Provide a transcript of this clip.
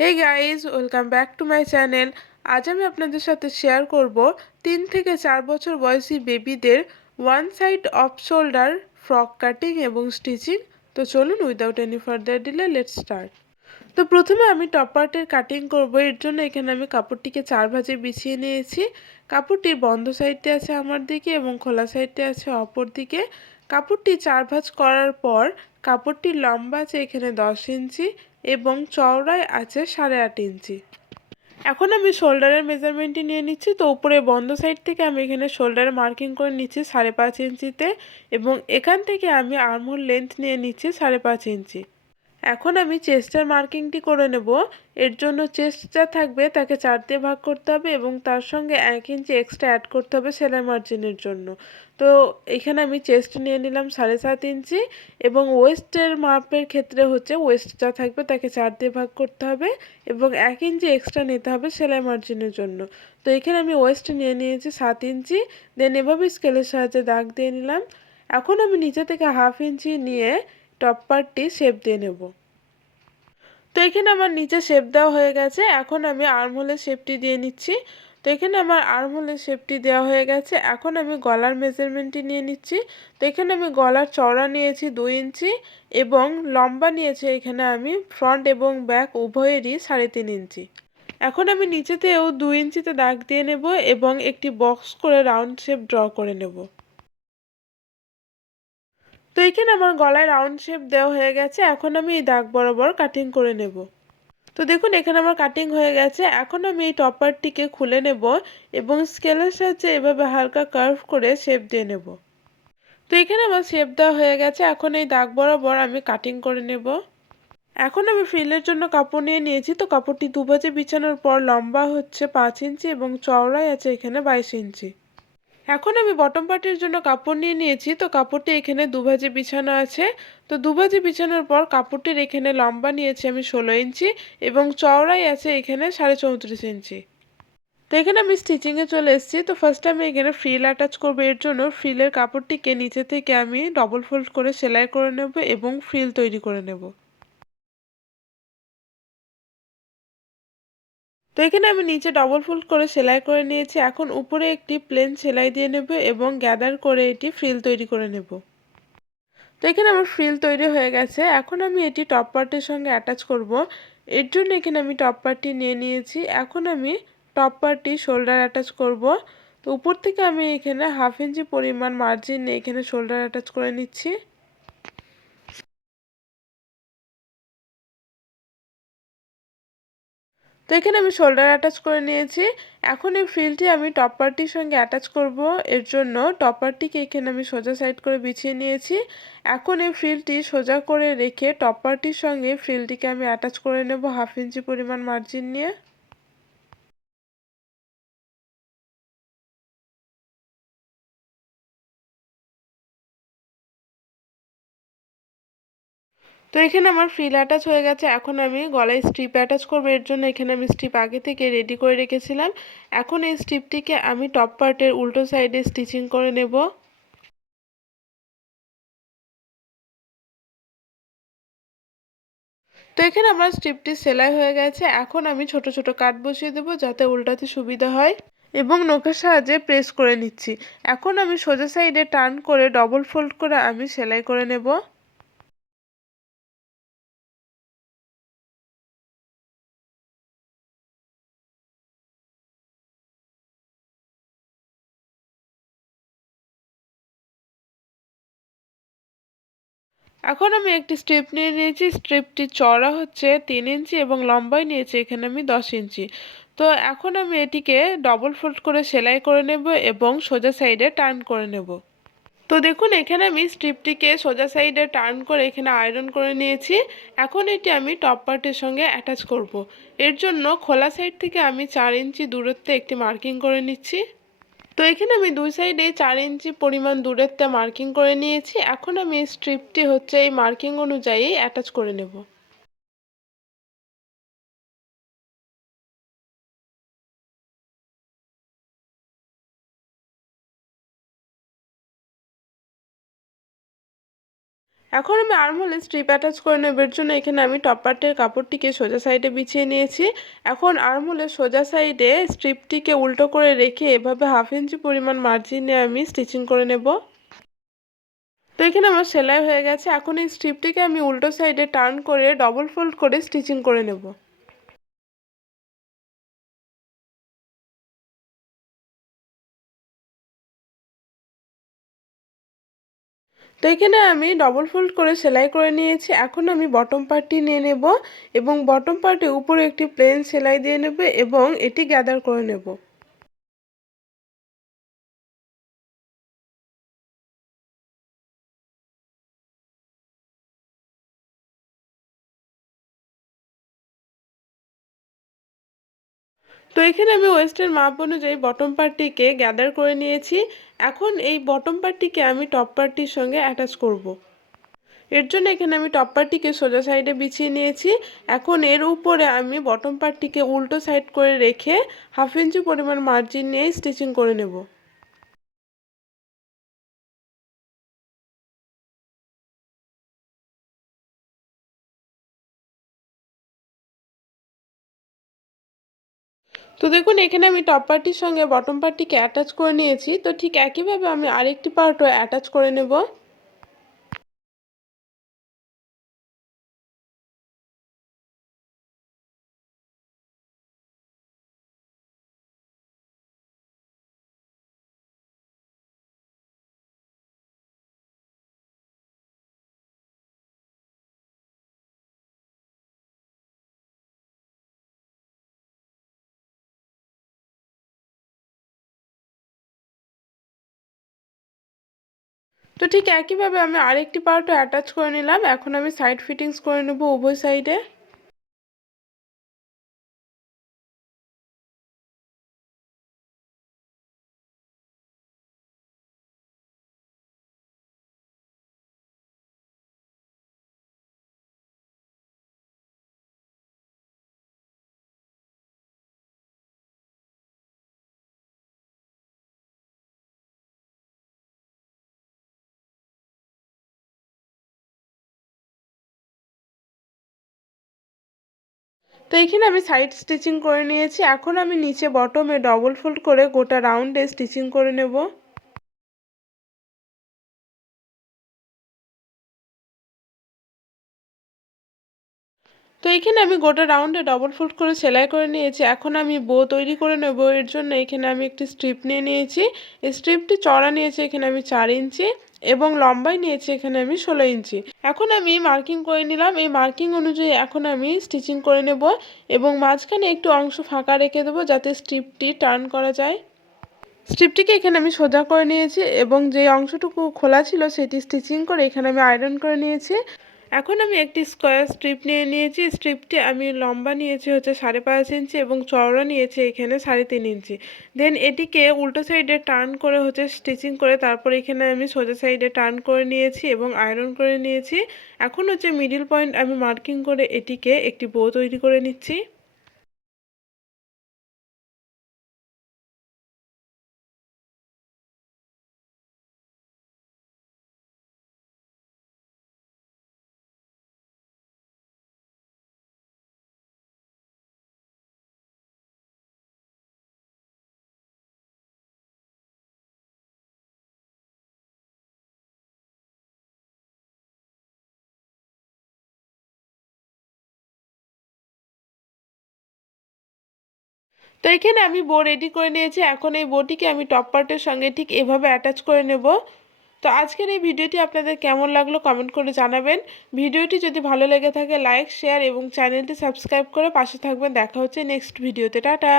Hey guys, welcome back to my channel. আজ আমি আপনাদের সাথে শেয়ার করব 3 থেকে 4 বছর বয়সী বেবিদের one side of shoulder frock cutting এবং স্টিচিং। তো চলুন, without any further delay let's start. তো প্রথমে আমি টপ পার্টের কাটিং করব। এর জন্য এখানে আমি কাপড়টিকে 4 ভাঁজে বিছিয়ে নিয়েছি। কাপড়টির বন্ধ সাইডটি আছে আমার দিকে এবং খোলা সাইডটি আছে অপর দিকে। কাপড়টি 4 ভাঁজ করার পর কাপড়টির লম্বা আছে এখানে 10 ইঞ্চি এবং চওড়ায় আছে 8.5 ইঞ্চি। এখন আমি শোল্ডারের মেজারমেন্টটি নিয়ে নিচ্ছি। তো উপরে বন্ধ সাইড থেকে আমি এখানে শোল্ডারে মার্কিং করে নিচ্ছি 5.5 ইঞ্চিতে এবং এখান থেকে আমি আর্মহোল লেন্থ নিয়ে নিচ্ছি 5.5 ইঞ্চি। এখন আমি চেস্টের মার্কিংটি করে নেব। এর জন্য চেস্ট যা থাকবে তাকে 4 দিয়ে ভাগ করতে হবে এবং তার সঙ্গে 1 ইঞ্চি এক্সট্রা অ্যাড করতে হবে সেলাই মার্জিনের জন্য। তো এখানে আমি চেস্ট নিয়ে নিলাম 7.5 ইঞ্চি এবং ওয়েস্টের মাপের ক্ষেত্রে হচ্ছে ওয়েস্ট যা থাকবে তাকে 4 দিয়ে ভাগ করতে হবে এবং 1 ইঞ্চি এক্সট্রা নিতে হবে সেলাই মার্জিনের জন্য। তো এখানে আমি ওয়েস্ট নিয়ে নিয়েছি 7 ইঞ্চি। দেন এভাবে স্কেলের সাহায্যে দাগ দিয়ে নিলাম। এখন আমি নিচে থেকে 1/2 ইঞ্চি নিয়ে টপ পার্টটি শেপ দিয়ে নেব। তো এখানে আমার নিচে শেপ দেওয়া হয়ে গেছে। এখন আমি আর্মহোলের শেপটি দিয়ে নিচ্ছি। তো এখানে আমার আর্মহোলের শেপটি দেওয়া হয়ে গেছে। এখন আমি গলার মেজারমেন্টটি নিয়ে নিচ্ছি। তো এখানে আমি গলার চওড়া নিয়েছি 2 ইঞ্চি এবং লম্বা নিয়েছি এখানে আমি ফ্রন্ট এবং ব্যাক উভয়েরই 3.5 ইঞ্চি। এখন আমি নিচেতেও 2 ইঞ্চিতে দাগ দিয়ে নেব এবং একটি বক্স করে রাউন্ড শেপ ড্র করে নেব। তো এখানে আমার গলায় রাউন্ড শেপ দেওয়া হয়ে গেছে। এখন আমি এই দাগ বরাবর কাটিং করে নেব। তো দেখুন, এখানে আমার কাটিং হয়ে গেছে। এখন আমি এই টপারটিকে খুলে নেব এবং স্কেলের সাহায্যে এভাবে হালকা কার্ভ করে শেপ দিয়ে নেব। তো এখানে আমার শেপ দেওয়া হয়ে গেছে। এখন এই দাগ বরাবর আমি কাটিং করে নেব। এখন আমি ফ্রিলের জন্য কাপড় নিয়ে নিয়েছি। তো কাপড়টি দুভাজে বিছানোর পর লম্বা হচ্ছে 5 ইঞ্চি এবং চওড়ায় আছে এখানে 22 ইঞ্চি। এখন আমি বটম পার্টের জন্য কাপড় নিয়ে নিয়েছি। তো কাপড়টি এখানে দুভাজে বিছানো আছে। তো দুভাজে বিছানোর পর কাপড়টির এখানে লম্বা নিয়েছি আমি 16 ইঞ্চি এবং চওড়াই আছে এখানে 34.5 ইঞ্চি। তো এখানে আমি স্টিচিংয়ে চলে এসেছি। তো ফার্স্টে আমি এখানে ফ্রিল অ্যাটাচ করবো। এর জন্য ফ্রিলের কাপড়টিকে নিচে থেকে আমি ডবল ফোল্ড করে সেলাই করে নেব এবং ফ্রিল তৈরি করে নেব। তো এখানে আমি নিচে ডবল ফোল্ড করে সেলাই করে নিয়েছি। এখন উপরে একটি প্লেন সেলাই দিয়ে নেব এবং গ্যাদার করে এটি ফ্রিল তৈরি করে নেব। তো এখানে আমার ফ্রিল তৈরি হয়ে গেছে। এখন আমি এটি টপ পার্টের সঙ্গে অ্যাটাচ করব। এর জন্য এখানে আমি টপ পার্টটি নিয়ে নিয়েছি। এখন আমি টপ পার্টটি শোল্ডার অ্যাটাচ করব। তো উপর থেকে আমি এখানে 1/2 ইঞ্চি পরিমাণ মার্জিন নিয়ে এখানে শোল্ডার অ্যাটাচ করে নিচ্ছি। তো এখানে আমি শোল্ডার অ্যাটাচ করে নিয়েছি। এখন এই ফ্রিলটি আমি টপ পার্টির সঙ্গে অ্যাটাচ করব। এর জন্য টপ পার্টটিকে এখানে আমি সোজা সাইড করে বিছিয়ে নিয়েছি। এখন এই ফ্রিলটি সোজা করে রেখে টপ পার্টির সঙ্গে ফ্রিলটিকে আমি অ্যাটাচ করে নেব 1/2 ইঞ্চি পরিমাণ মার্জিন নিয়ে। তো এখানে আমার ফ্রিল অ্যাটাচ হয়ে গেছে। এখন আমি গলায় স্ট্রিপ অ্যাটাচ করব। এর জন্য এখানে আমি স্ট্রিপ আগে থেকে রেডি করে রেখেছিলাম। এখন এই স্ট্রিপটিকে আমি টপ পার্টের উল্টো সাইডে স্টিচিং করে নেব। তো এখানে আমার স্ট্রিপটি সেলাই হয়ে গেছে। এখন আমি ছোট ছোট কাট বসিয়ে দেবো যাতে উল্টাতে সুবিধা হয় এবং নখের সাহায্যে প্রেস করে নিচ্ছি। এখন আমি সোজা সাইডে টার্ন করে ডবল ফোল্ড করে আমি সেলাই করে নেব। এখন আমি একটি স্ট্রিপ নিয়ে নিয়েছি। স্ট্রিপটি চওড়া হচ্ছে 3 ইঞ্চি এবং লম্বাই নিয়েছি এখানে আমি 10 ইঞ্চি। তো এখন আমি এটিকে ডবল ফোল্ড করে সেলাই করে নেব এবং সোজা সাইডে টার্ন করে নেব। তো দেখুন, এখানে আমি স্ট্রিপটিকে সোজা সাইডে টার্ন করে এখানে আয়রন করে নিয়েছি। এখন এটি আমি টপ পার্টের সঙ্গে অ্যাটাচ করব। এর জন্য খোলা সাইড থেকে আমি 4 ইঞ্চি দূরত্বে একটি মার্কিং করে নিচ্ছি। তো এখানে আমি দুই সাইডে 4 ইঞ্চি পরিমাণ দূরত্বে মার্কিং করে নিয়েছি। এখন আমি এই স্ট্রিপটি হচ্ছে এই মার্কিং অনুযায়ী অ্যাটাচ করে নেব। এখন আমি আর্মহোলে স্ট্রিপ অ্যাটাচ করে নেবার জন্য এখানে আমি টপ পার্টের কাপড়টিকে সোজা সাইডে বিছিয়ে নিয়েছি। এখন আর্মহোলের সোজা সাইডে স্ট্রিপটিকে উল্টো করে রেখে এভাবে 1/2 ইঞ্চি পরিমাণ মার্জিনে আমি স্টিচিং করে নেব। তো এখানে আমার সেলাই হয়ে গেছে। এখন এই স্ট্রিপটিকে আমি উল্টো সাইডে টার্ন করে ডবল ফোল্ড করে স্টিচিং করে নেব। তো এখানে আমি ডবল ফোল্ড করে সেলাই করে নিয়েছি। এখন আমি বটম পার্টটি নিয়ে নেব এবং বটম পার্টের উপরে একটি প্লেন সেলাই দিয়ে নেব এবং এটি গ্যাদার করে নেব। তো এখানে আমি ওয়েস্টের মাপ অনুযায়ী বটম পার্টটিকে গ্যাদার করে নিয়েছি। এখন এই বটম পার্টটিকে আমি টপ পার্টটির সঙ্গে অ্যাটাচ করব। এর জন্য এখানে আমি টপ পার্টটিকে সোজা সাইডে বিছিয়ে নিয়েছি। এখন এর উপরে আমি বটম পার্টটিকে উল্টো সাইড করে রেখে 1/2 ইঞ্চি পরিমাণ মার্জিন নিয়ে স্টিচিং করে নেব। তো দেখুন এখানে আমি টপ পার্টির সঙ্গে বটম পার্টটিকে অ্যাটাচ করে নিয়েছি। তো ঠিক একইভাবে আমি আরেকটি পার্টও অ্যাটাচ করে নেব। তো ঠিক একইভাবে আমি আরেকটি পার্টও অ্যাটাচ করে নিলাম। এখন আমি সাইড ফিটিংস করে নেব উভয় সাইডে। তো এখানে আমি সাইড স্টিচিং করে নিয়েছি। এখন আমি নিচে বটমে ডবল ফোল্ড করে গোটা রাউন্ডে স্টিচিং করে নেব। তো এখানে আমি গোটা রাউন্ডে ডবল ফোল্ড করে সেলাই করে নিয়েছি। এখন আমি বো তৈরি করে নেব। এর জন্য এখানে আমি একটি স্ট্রিপ নিয়ে নিয়েছি। এই স্ট্রিপটি চড়া নিয়েছি এখানে আমি 4 ইঞ্চি এবং লম্বাই নিয়েছি এখানে আমি 16 ইঞ্চি। এখন আমি মার্কিং করে নিলাম। এই মার্কিং অনুযায়ী এখন আমি স্টিচিং করে নেব এবং মাঝখানে একটু অংশ ফাঁকা রেখে দেবো যাতে স্ট্রিপটি টার্ন করা যায়। স্ট্রিপটিকে এখানে আমি সোজা করে নিয়েছি এবং যে অংশটুকু খোলা ছিল সেটি স্টিচিং করে এখানে আমি আয়রন করে নিয়েছি। এখন আমি একটি স্কোয়ার স্ট্রিপ নিয়ে নিয়েছি। স্ট্রিপটি আমি লম্বা নিয়েছি হচ্ছে 5.5 ইঞ্চি এবং চওড়া নিয়েছি এখানে 3.5 ইঞ্চি। দেন এটিকে উল্টো সাইডে টার্ন করে হচ্ছে স্টিচিং করে তারপর এখানে আমি সোজা সাইডে টার্ন করে নিয়েছি এবং আয়রন করে নিয়েছি। এখন হচ্ছে মিডিল পয়েন্ট আমি মার্কিং করে এটিকে একটি বো তৈরি করে নিচ্ছি। তো এখানে আমি বো রেডি করে নিয়েছি। এখন এই বটিকে আমি টপ পার্টের সঙ্গে ঠিক এভাবে অ্যাটাচ করে নেব। তো আজকের এই ভিডিওটি আপনাদের কেমন লাগলো কমেন্ট করে জানাবেন। ভিডিওটি যদি ভালো লেগে থাকে লাইক শেয়ার এবং চ্যানেলটি সাবস্ক্রাইব করে পাশে থাকবেন। দেখা হচ্ছে নেক্সট ভিডিওতে। টাটা।